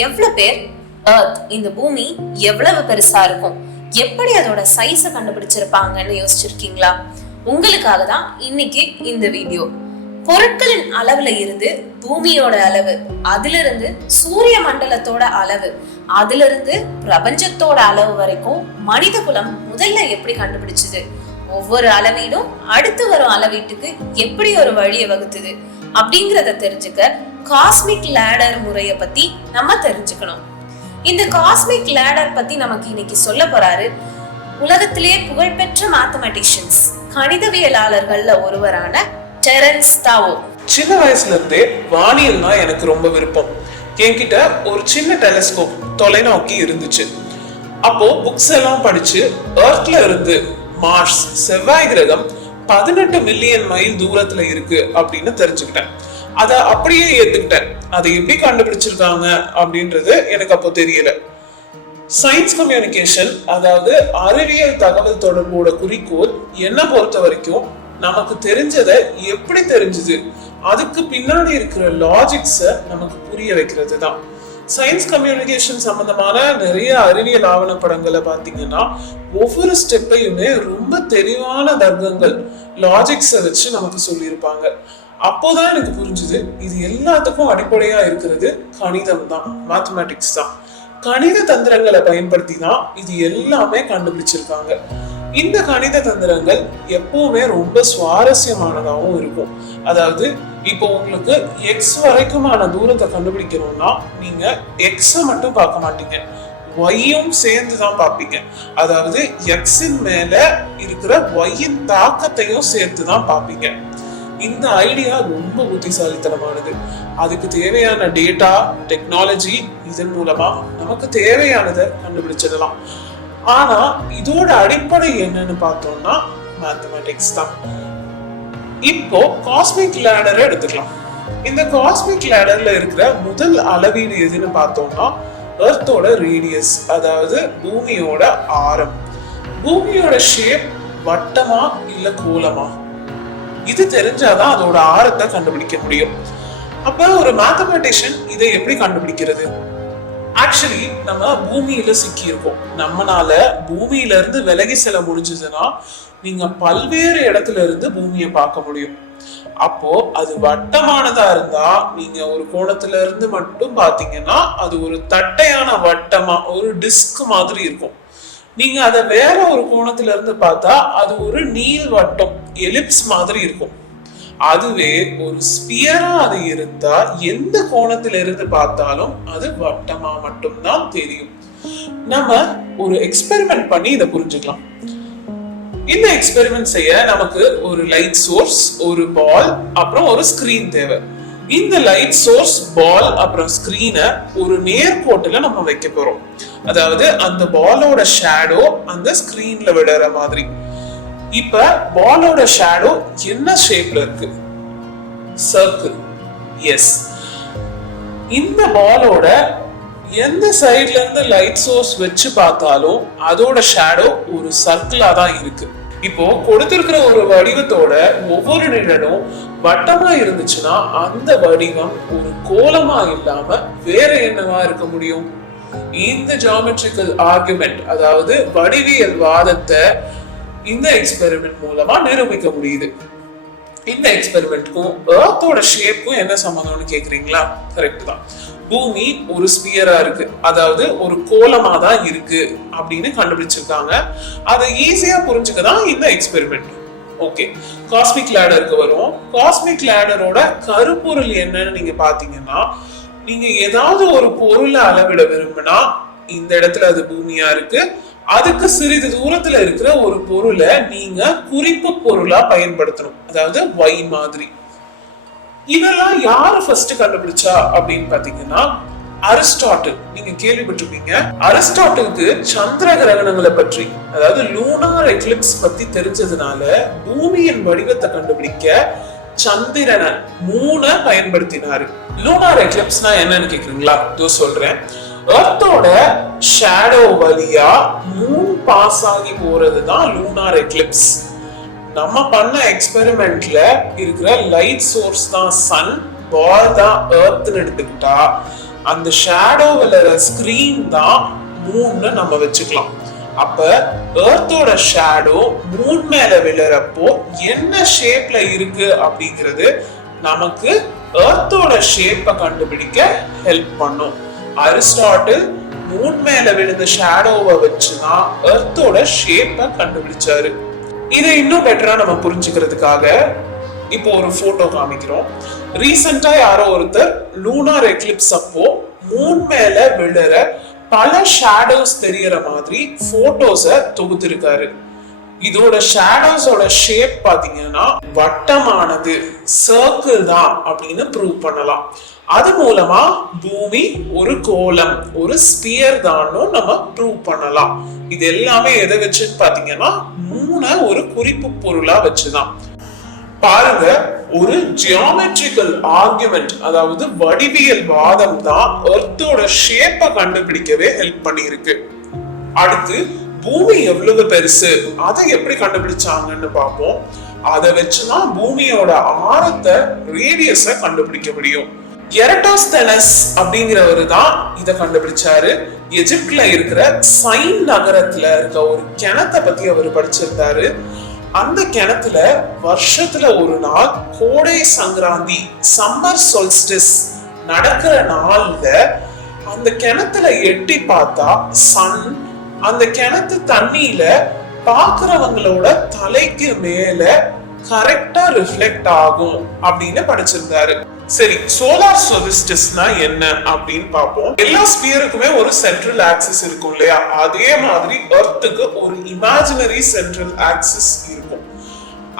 எவ்வளவு பேர் எர்த் இந்த பூமி எவ்வளவு பெருசா இருக்கும், எப்படி அதோட சைஸ கண்டுபிடிச்சிருப்பாங்கன்னு யோசிச்சிருக்கீங்களா? உங்களுக்காக தான் இன்னைக்கு இந்த வீடியோ. பொருட்களின் அளவுல இருந்து பூமியோட அளவு, அதுல இருந்து சூரிய மண்டலத்தோட அளவு, அதுல இருந்து பிரபஞ்சத்தோட அளவு வரைக்கும் மனித குலம் முதல்ல எப்படி கண்டுபிடிச்சது, ஒவ்வொரு அளவீடும் அடுத்து வரும் அளவீட்டுக்கு எப்படி ஒரு வழியை வகுத்துது அப்படிங்கறத தெரிஞ்சுக்க காஸ்மிக் லேடர் முறைய பத்தி நம்ம தெரிஞ்சுக்கணும். இந்த காஸ்மிக் லேடர் பத்தி நமக்கு இன்னைக்கு சொல்ல போறாரு உலகத்திலே புகழ்பெற்ற மேத்தமெட்டிஷியன்ஸ், கணிதவியலாளர்கள்ல ஒருவரான டெரன்ஸ் தாவோ. சின்ன வயசுல இருந்தே வானியல்னா எனக்கு ரொம்ப விருப்பம். என்கிட்ட ஒரு சின்ன டெலஸ்கோப் தொலைநோக்கி இருந்துச்சு. அப்போ புக்ஸ் எல்லாம் படிச்சு எர்த்ல இருந்து மார்ஸ், செவ்வாய் கிரகம் 18 மில்லியன் மைல் தூரத்துல இருக்கு அப்படின்னு தெரிஞ்சுக்கிட்டேன். அதை அப்படியே ஏத்துக்கிட்டேன். அதை எப்படி கண்டுபிடிச்சிருக்காங்க அப்படின்றது எனக்கு அப்போ தெரியல. சயின்ஸ் கம்யூனிகேஷன், அதாவது அறிவியல் தகவல் தொடர்போட குறிக்கோள் என்ன பொறுத்த வரைக்கும் நமக்கு தெரிஞ்சதை எப்படி தெரிஞ்சது, அதுக்கு பின்னாடி இருக்கிற லாஜிக்ஸ நமக்கு புரிய வைக்கிறது தான். சயின்ஸ் கம்யூனிகேஷன் சம்பந்தமான நிறைய அறிவியல் ஆவணப்படங்களை பார்த்தீங்கன்னா ஒவ்வொரு ஸ்டெப்பையுமே ரொம்ப தெளிவான தர்க்கங்கள், லாஜிக்ஸை வச்சு நமக்கு சொல்லியிருப்பாங்க. அப்போதான் எனக்கு புரிஞ்சுது இது எல்லாத்துக்கும் அடிப்படையா இருக்கிறது கணிதம் தான், மேத்தமேட்டிக்ஸ் தான். கணித தந்திரங்களை பயன்படுத்தி தான் இது எல்லாமே கண்டுபிடிச்சிருக்காங்க. இந்த கணித தந்திரங்கள் எப்பவுமே ரொம்ப சுவாரஸ்யமானதாகவும் இருக்கும். அதாவது இப்போ உங்களுக்கு எக்ஸ் வரைக்குமான தூரத்தை கண்டுபிடிக்கணும்னா நீங்க எக்ஸ மட்டும் பார்க்க மாட்டீங்க, ஒய்யும் சேர்ந்து தான் பார்ப்பீங்க. அதாவது எக்ஸின் மேல இருக்கிற ஒய்யின் தாக்கத்தையும் சேர்த்து தான் பார்ப்பீங்க. இந்த ஐடியா ரொம்ப புத்திசாலித்தனமானது. அதுக்கு தேவையான டேட்டா, டெக்னாலஜி, இதன் மூலமா நமக்கு தேவையானதை கண்டுபிடிச்சிடலாம். ஆனா இதோட அடிப்படை என்னன்னு பார்த்தோம்னா மேத்தமேட்டிக்ஸ் தான். இப்போ காஸ்மிக் லேடரை எடுத்துக்கலாம். இந்த காஸ்மிக் லேடர்ல இருக்கிற முதல் அளவீடு எதுன்னு பார்த்தோம்னா எர்த்தோட ரேடியஸ், அதாவது பூமியோட ஆரம். பூமியோட ஷேப் வட்டமா இல்ல கோலமா, இது தெரிஞ்சாதான் அதோட ஆரத்தை கண்டுபிடிக்க முடியும். அப்ப ஒரு மேத்தமேட்டிஷியன் இதை எப்படி கண்டுபிடிக்கிறது? ஆக்சுவலி நம்ம பூமியில சிக்கி இருக்கோம். நம்மனால பூமியில இருந்து விலகி செல்ல முடிஞ்சதுன்னா நீங்க பல்வேறு இடத்துல இருந்து பூமியை பார்க்க முடியும். அப்போ அது வட்டமானதா இருந்தா நீங்க ஒரு கோணத்துல இருந்து மட்டும் பாத்தீங்கன்னா அது ஒரு தட்டையான வட்டமா, ஒரு டிஸ்க் மாதிரி இருக்கும். நீங்க அதை வேற ஒரு கோணத்துல இருந்து பார்த்தா அது ஒரு நீள் வட்டம், எலிப்ஸ் மாதிரி இருக்கும். அதுவே ஒரு ஸ்பியரா அது இருந்தா எந்த கோணத்துல இருந்து பார்த்தாலும் அது வட்டமா மட்டும்தான் தெரியும். நம்ம ஒரு எக்ஸ்பெரிமெண்ட் பண்ணி இதை புரிஞ்சுக்கலாம். இந்த எக்ஸ்பெரிமெண்ட் செய்ய நமக்கு ஒரு லைட் சோர்ஸ், ஒரு பால், அப்புறம் ஒரு ஸ்கிரீன் தேவை. இந்த லைட் சோர்ஸ், பால், அப்புறம் ஸ்கிரீனை ஒரு நேர்கோட்டுல நம்ம வைக்க போறோம். அதாவது அந்த பாலோட ஷேடோ அந்த ஸ்கிரீன்ல விடுற மாதிரி. இப்ப பாலோட ஷேடோ என்ன ஷேப்ல இருக்கு? சர்க்கிள். எஸ், இந்த பாலோட எந்த சைட்ல இருந்து லைட் சோர்ஸ் வச்சு பார்த்தாலும் அதோட ஷேடோ ஒரு சர்க்கிளா தான் இருக்கு. இப்போ கொடுத்திருக்கிற ஒரு வடிவத்தோட ஒவ்வொரு நிழலும் வட்டமா இருந்துச்சுன்னா அந்த வடிவம் ஒரு கோலமா இல்லாம வேற என்னவா இருக்க முடியும்? இந்த ஜியோமெட்ரிக்கல் ஆர்குமெண்ட், அதாவது வடிவியல் வாதத்தை இந்த எக்ஸ்பெரிமெண்ட் மூலமா நிரூபிக்க முடியுது. இந்த எக்ஸ்பெரிமெண்ட்க்கும் எர்த்தோட ஷேப்புக்கும் என்ன சம்பந்தம்னு கேக்குறீங்களா? கரெக்ட் தான். பூமி ஒரு ஸ்பியரா இருக்கு, அதாவது ஒரு கோலமா தான் இருக்கு அப்படின்னு கண்டுபிடிச்சிருக்காங்க. அதை ஈஸியா புரிஞ்சுக்கதான் இந்த எக்ஸ்பெரிமெண்ட். ஓகே, காஸ்மிக் லேடருக்கு வருவோம். காஸ்மிக் லேடரோட கருப்பொருள் என்னன்னு நீங்க பாத்தீங்கன்னா, நீங்க ஏதாவது ஒரு பொருளை அளவிட விரும்பினா இந்த இடத்துல அது பூமியா இருக்கு, அதுக்கு சிறிது தூரத்துல இருக்கிற ஒரு பொருளை நீங்க குறிப்பு பொருளா பயன்படுத்தணும், அதாவது Y மாதிரி. இதெல்லாம் யாரு ஃபர்ஸ்ட் கண்டுபிடிச்சா அப்படின்னு பாத்தீங்கன்னா அரிஸ்டாட்டில். நீங்க கேள்விப்பட்டிருப்பீங்க. அரிஸ்டாட்டிலுக்கு சந்திர கிரகணங்களை பற்றி, அதாவது லூனார் எக்லிப்ஸ் பத்தி தெரிஞ்சதுனால பூமியின் வடிவத்தை கண்டுபிடிக்க சந்திரனை, மூணை பயன்படுத்தினாரு. லூனார் எக்லிப்ஸ்னா என்னன்னு கேக்குறீங்களா? இதோ சொல்றேன். எர்த்தோட ஷேடோ வழியா மூன் பாஸ் ஆகி போறதுதான் லூனார் எக்லிப்ஸ். நம்ம பண்ண எக்ஸ்பெரிமெண்ட்ல இருக்கிற லைட் சோர்ஸ் தான் சன், பால் தான் எர்த்னு எடுத்துக்கிட்டா அந்த ஷேடோ விழுற ஸ்கிரீன் தான் மூன்னு நம்ம வச்சுக்கலாம். அப்ப எர்த்தோட ஷேடோ மூன் மேல விழுறப்போ என்ன ஷேப்ல இருக்கு அப்படிங்கிறது நமக்கு எர்த்தோட ஷேப்பை கண்டுபிடிக்க ஹெல்ப் பண்ணும். அரிஸ்டாட்டில் மூன் மேல விழுந்த ஷேடோவை வச்சுதான் எர்த்தோட ஷேப்பை கண்டுபிடிச்சாரு. இதை இன்னும் பெட்டரா நம்ம புரிஞ்சுக்கிறதுக்காக இப்போ ஒரு போட்டோ காமிக்கிறோம். ரீசெண்டா யாரோ ஒருத்தர் லூனார் எக்லிப்ஸ் அப்போ மூன் மேல விழுற பல ஷேடோஸ் தெரியற மாதிரி போட்டோஸ தொகுத்திருக்காரு. இதோட ஷேடோஸோட ஷேப் பாத்தீங்கன்னா வட்டமானது, சர்க்கிள் தான் அப்படின்னு ப்ரூவ் பண்ணலாம். அது மூலமா பூமி ஒரு கோளம், ஒரு ஸ்பியர் தான்னு நம்ம ப்ரூவ் பண்ணலாம். இது எல்லாமே எதை வச்சுன்னு பாத்தீங்கன்னா மூணு ஒரு குறிப்பு பொருளா வச்சுதான். பாருங்க, ஒரு ஜியோமெட்ரிக்கல் ஆர்குமெண்ட், அதாவது வடிவியல் வாதம் தான் எர்த்தோட ஷேப்பை கண்டுபிடிக்கவே ஹெல்ப் பண்ணியிருக்கு. அடுத்து பூமி எவ்வளவு பெருசு, அதை எப்படி கண்டுபிடிச்சாங்கன்னு பார்ப்போம். அதை வச்சுதான் பூமியோட ஆரத்தை, ரேடியஸை கண்டுபிடிக்க முடியும். எரட்டோஸ்தெனஸ் அப்படிங்கிறவரு தான் இதை கண்டுபிடிச்சாரு. எஜிப்ட்ல இருக்கிற சைன் நகரத்துல இருக்க ஒரு கிணத்தை பத்தி அவர் படிச்சிருந்தாரு. அந்த கிணத்துல வருஷத்துல ஒரு நாள் கோடை சங்கராந்தி, சம்மர் சொல்ஸ்டிஸ் நடக்கிற நாள்ல அந்த கிணத்துல எட்டி பார்த்தா சன் அந்த கிணத்து தண்ணியில பாக்குறவங்களோட தலைக்கு மேல கரெக்டா ரிஃப்ளெக்ட் ஆகும் அப்படின்னு படிச்சிருந்தாரு. சரி, சோலார் சொலிஸ்டிஸ்னா என்ன அப்படின்னு பார்ப்போம். எல்லா ஸ்பியருக்குமே ஒரு சென்ட்ரல் ஆக்சிஸ் இருக்கும் இல்லையா? அதே மாதிரி எர்த்துக்கு ஒரு இமேஜினரி சென்ட்ரல் ஆக்சிஸ் இருக்கும்.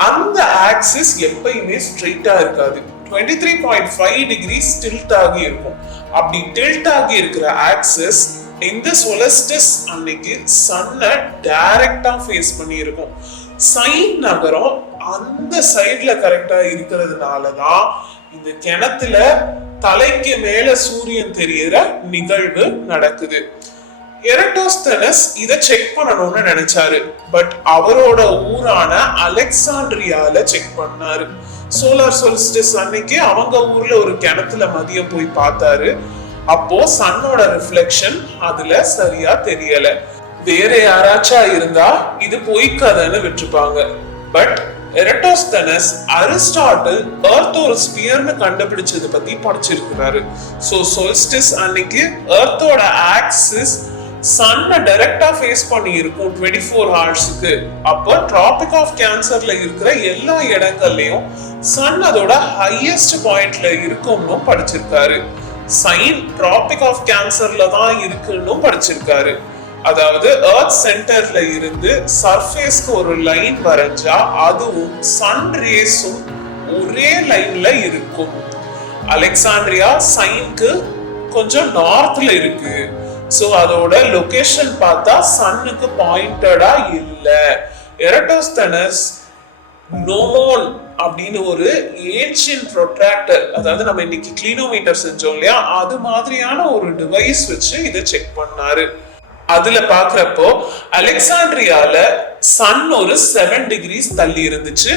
அந்த ஆக்சிஸ் எப்பயுமே ஸ்ட்ரெயிட்டா இருக்காது. 23.5 டிகிரி டில்ட் ஆகி இருக்கும். அப்படி டில்ட் ஆகி இருக்கிற ஆக்சிஸ் இந்த சொலிஸ்டிஸ் அன்னைக்கு சன்னை டைரக்டா ஃபேஸ் பண்ணி இருக்கும். சைன் நகரம் அந்த சைட்ல கரெக்டா இருக்கிறதுனாலதான் இந்த கிணத்துல தலைக்கு மேல சூரியன் தெரிகிற நிகழ்வு நடக்குது. எரட்டோஸ்தெனஸ் இதை செக் பண்ணணும்னு நினைச்சாரு. பட் அவரோட ஊரான அலெக்சாண்ட்ரியால செக் பண்ணாரு. சோலார் சொலிஸ்டிஸ் அன்னைக்கு அவங்க ஊர்ல ஒரு கிணத்துல மதியம் போய் பார்த்தாரு. அப்போ சன்னோட ரிஃப்ளெக்ஷன் அதுல சரியா தெரியல. வேற யாராச்சா இருந்தா இது பொய்க்காதன்னு விட்டுருப்பாங்க. பட் எரட்டோஸ்தெனஸ் அரிஸ்டாட்டில் எர்த் ஒரு ஸ்பியர்னு கண்டுபிடிச்சது பத்தி படிச்சிருக்கிறாரு. சோ சொல்ஸ்டிஸ் அன்னைக்கு எர்த்தோட ஆக்சிஸ் சன்னை டைரக்டா ஃபேஸ் பண்ணி இருக்கும் 24 ஹவர்ஸ்க்கு. அப்போ டிராபிக் ஆஃப் கேன்சர்ல இருக்கிற எல்லா இடங்கள்லயும் சன் அதோட ஹையஸ்ட் பாயிண்ட்ல இருக்கும்னு படிச்சிருக்காரு. சைன் டிராபிக் ஆஃப் கேன்சர்ல தான் இருக்குன்னு படிச்சிருக்காரு. அதாவது எர்த் சென்டர்ல இருந்து சர்ஃபேஸ்க்கு ஒரு லைன் வரைஞ்சா அதுவும் சன் ரேஸும் ஒரே லைன்ல இருக்கும். அலெக்சாண்ட்ரியா சைனுக்கு கொஞ்சம் நார்த்ல இருக்கு. சோ அதோட லொகேஷன் பார்த்தா சன்னுக்கு பாயிண்டடா இல்ல. எரட்டோஸ்தெனஸ் நோமோன் அப்படின்னு ஒரு ஏன்ஷியன்ட் ப்ரொட்ராக்டர், அதாவது நம்ம இன்னைக்கு கிளினோமீட்டர் செஞ்சோம் இல்லையா, அது மாதிரியான ஒரு டிவைஸ் வச்சு இதை செக் பண்ணாரு. அதுல பாக்குறப்போ அலெக்சாண்ட்ரியால சன் ஒரு 7 டிகிரிஸ் தள்ளி இருந்துச்சு.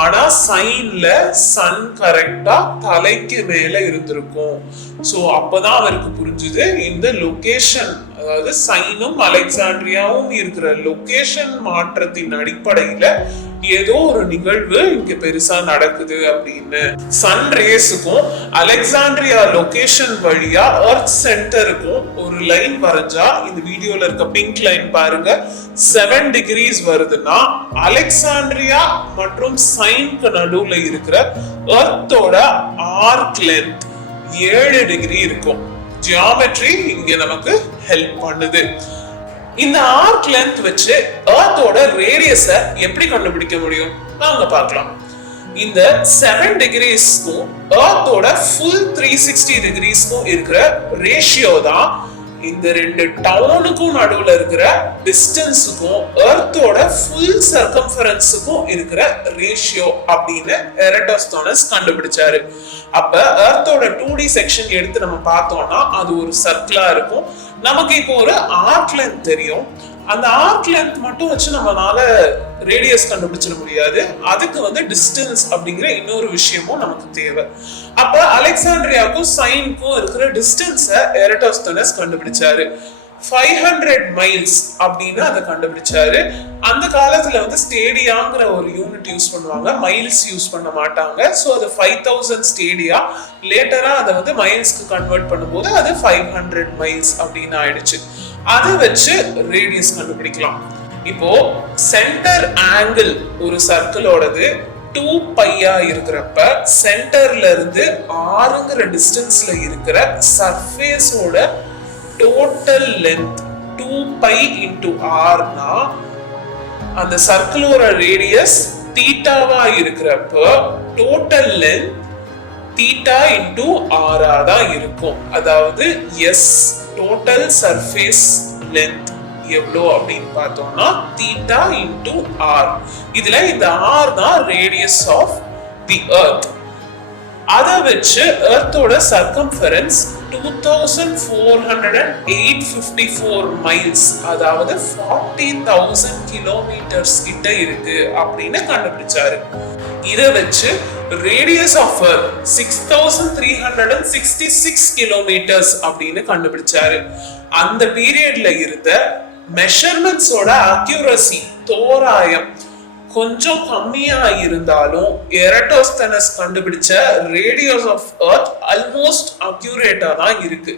ஆனா சைன்ல சன் கரெக்டா தலைக்கு மேல இருந்திருக்கும். சோ அப்பதான் அவருக்கு புரிஞ்சுது இந்த லொகேஷன், அதாவது சைனும் அலெக்சாண்ட்ரியாவும் இருக்கிற லொகேஷன் மாற்றத்தின் அடிப்படையில ஏதோ ஒரு நிகழ்வு இங்க பெருசா நடக்குது அப்படின்னு. சன் ரேஸுக்கும் அலெக்சாண்ட்ரியா லொகேஷன் வழியா எர்த் சென்டருக்கும் ஒரு லைன் வரைஞ்சா, இந்த வீடியோல இருக்க பிங்க் லைன் பாருங்க, 7 டிகிரிஸ் வருதுன்னா அலெக்சாண்ட்ரியா மற்றும் சைனுக்கு நடுவுல இருக்கிற எர்த்தோட ஆர்க் லென்த் 7 டிகிரி இருக்கும். ஜியோமெட்ரி இங்க நமக்கு ஹெல்ப் பண்ணுது. இந்த ஆர்க் லென்த் வச்சு எர்த்தோட ரேடியஸை எப்படி கண்டுபிடிக்க முடியும் நாங்க பார்க்கலாம். இந்த 7 டிகிரிஸ்க்கும் எர்த்தோட ஃபுல் 360 டிகிரிஸ்க்கும் இருக்கிற ரேஷியோ தான் இந்த ரெண்டு டவுனுக்கும் நடுவுல இருக்கிற டிஸ்டன்ஸுக்கும் எர்த்தோட ஃபுல் சர்க்கம்ஃபரன்ஸுக்கும் இருக்கிற ரேஷியோ அப்படின்னு எரட்டோஸ்தெனஸ் கண்டுபிடிச்சாரு. அப்ப எர்த்தோட 2D செக்ஷன் எடுத்து நம்ம பார்த்தோம்னா அது ஒரு சர்க்கிளா இருக்கும். நமக்கு இப்போ ஒரு ஆர்க் லென்த் தெரியும். அந்த ஆர்க் லென்த் மட்டும் வச்சு நம்மளால ரேடியஸ் கண்டுபிடிச்சிட முடியாது. அதுக்கு வந்து டிஸ்டன்ஸ் அப்படிங்கிற இன்னொரு விஷயமும் நமக்கு தேவை. அப்ப அலெக்சாண்ட்ரியாவுக்கும் சைனுக்கும் இருக்கிற டிஸ்டன்ஸை எரட்டோஸ்தெனஸ் கண்டுபிடிச்சாரு. 500 மைல்ஸ் அப்படின்னு அதை கண்டுபிடிச்சாரு. அந்த காலத்துல வந்து ஸ்டேடியாங்கிற ஒரு யூனிட் யூஸ் பண்ணுவாங்க, மைல்ஸ் யூஸ் பண்ண மாட்டாங்க. ஸோ அது 5000 ஸ்டேடியா. லேட்டரா அதை வந்து மைல்ஸ்க்கு கன்வெர்ட் பண்ணும்போது அது 500 மைல்ஸ் அப்படின்னு ஆயிடுச்சு. அதை வச்சு ரேடியஸ் கண்டுபிடிக்கலாம். இப்போ சென்டர் ஆங்கிள் ஒரு சர்க்கிளோடது 2π இருக்கிறப்ப சென்டர்ல இருந்து 6ங்கிற டிஸ்டன்ஸ்ல இருக்கிற சர்ஃபேஸோட டோட்டல் லென்த் 2π into r னா அந்த சர்க்கிளோட ரேடியஸ் தீட்டாவா இருக்கிறப்ப total length theta into r தான் இருக்கும். அதாவது எஸ் டோட்டல் சர்ஃபேஸ் லென்த் எவ்வளோ அப்படின்னு பார்த்தோம்னா தீட்டா into r. இதுல இந்த r தான் ரேடியஸ் ஆஃப் தி எர்த். அதை வச்சு எர்த்தோட சர்க்கம்ஃபரன்ஸ் 2408.54 மைல்ஸ், அதாவது 40,000 கிலோமீட்டர்ஸ் கிட்ட இருக்கு அப்படின்னு கண்டுபிடிச்சாரு. இதை வச்சு ரேடியஸ் ஆஃப் எர்த் 6366 கிலோமீட்டர்ஸ் அப்படின்னு கண்டுபிடிச்சாரு. அந்த பீரியட்ல இருந்த மெஷர்மெண்ட்ஸோட அக்யூரசி தோராயம் கொஞ்சம் கம்மியா இருந்தாலும் எரட்டோஸ்தெனஸ் கண்டுபிடிச்ச ரேடியஸ் ஆஃப் எர்த் ஆல்மோஸ்ட் அக்யூரேட்டா தான் இருக்கு.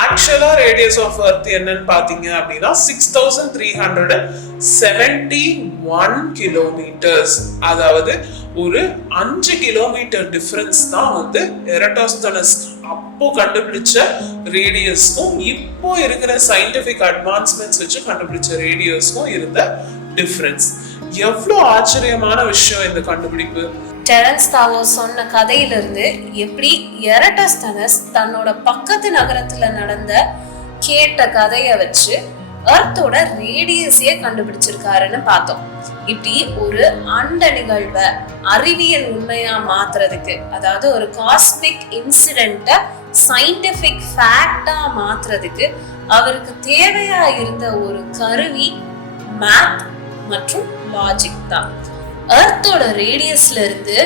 ஆக்சுவலா ரேடியஸ் ஆஃப் எர்த் என்னன்னு பாத்தீங்க அப்படின்னா 6371 கிலோமீட்டர்ஸ். அதாவது ஒரு 5 கிலோமீட்டர் டிஃபரன்ஸ் தான் வந்து எரட்டோஸ்தெனஸ் அப்போ கண்டுபிடிச்ச ரேடியஸ்க்கும் இப்போ இருக்கிற சயின்டிபிக் அட்வான்ஸ்மெண்ட்ஸ் வச்சு கண்டுபிடிச்ச ரேடியஸ்க்கும் இருந்த டிஃபரன்ஸ். எவ்வளவு ஆச்சரியமான விஷயம் இந்த கண்டுபிடிப்பு. டெரன்ஸ் தாவோ சொன்ன கதையிலிருந்து எப்படி எரட்டோஸ்தெனஸ் தன்னோட பக்கத்து நகரத்துல நடந்த கேட்ட கதைய வச்சு எர்த்தோட ரேடியஸையே கண்டுபிடிச்சிருக்காருன்னு பார்த்தோம். இப்படி ஒரு அண்ட நிகழ்வை அறிவியல் உண்மையா மாத்துறதுக்கு, அதாவது ஒரு காஸ்மிக் இன்சிடென்ட்ட சயின்டிபிக் ஃபேக்டா மாத்துறதுக்கு அவருக்கு தேவையா இருந்த ஒரு கருவி மேத் மற்றும் லாஜிக் தான். எர்த்தோட ரேடியஸ்ல இருந்து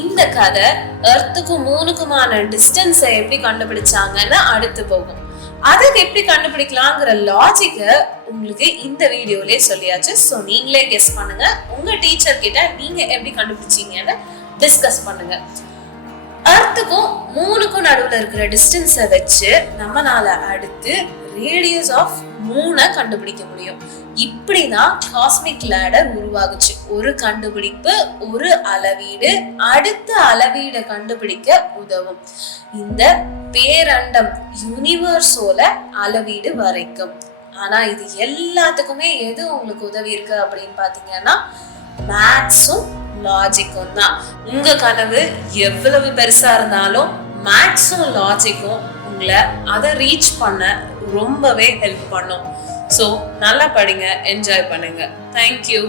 இந்த கதை எர்த்துக்கும் மூணுக்குமான டிஸ்டன்ஸை எப்படி கண்டுபிடிச்சாங்கன்னு அடுத்து போகும். அதுக்கு எப்படி கண்டுபிடிக்கலாங்கிற லாஜிக்க உங்களுக்கு இந்த வீடியோலயே சொல்லியாச்சு. ஸோ நீங்களே கெஸ் பண்ணுங்க, உங்க டீச்சர் கிட்ட நீங்க எப்படி கண்டுபிடிச்சீங்கன்னு டிஸ்கஸ் பண்ணுங்க. எர்த்துக்கும் மூணுக்கும் நடுவுல இருக்கிற டிஸ்டன்ஸை வச்சு நம்மளால அடுத்து ரேடியஸ் ஆஃப் மூணை கண்டுபிடிக்க முடியும். இப்படிதான் காஸ்மிக் லேடர் உருவாகுச்சு. ஒரு கண்டுபிடிப்பு, ஒரு அளவீடு அடுத்த அளவீடை கண்டுபிடிக்க உதவும். இந்த பேரண்டம் யூனிவர்ஸோட அளவீடு வரைக்கும். ஆனா இது எல்லாத்துக்குமே எது உங்களுக்கு உதவி இருக்கு அப்படின்னு பாத்தீங்கன்னா மேத்ஸும் லாஜிக்கும் தான். உங்க கனவு எவ்வளவு பெருசா இருந்தாலும் மேத்ஸும் லாஜிக்கும் உங்களை அதை ரீச் பண்ண ரொம்பவே ஹெல்ப் பண்ணும். ஸோ நல்லா படிங்க, என்ஜாய் பண்ணுங்க. தேங்க்யூ.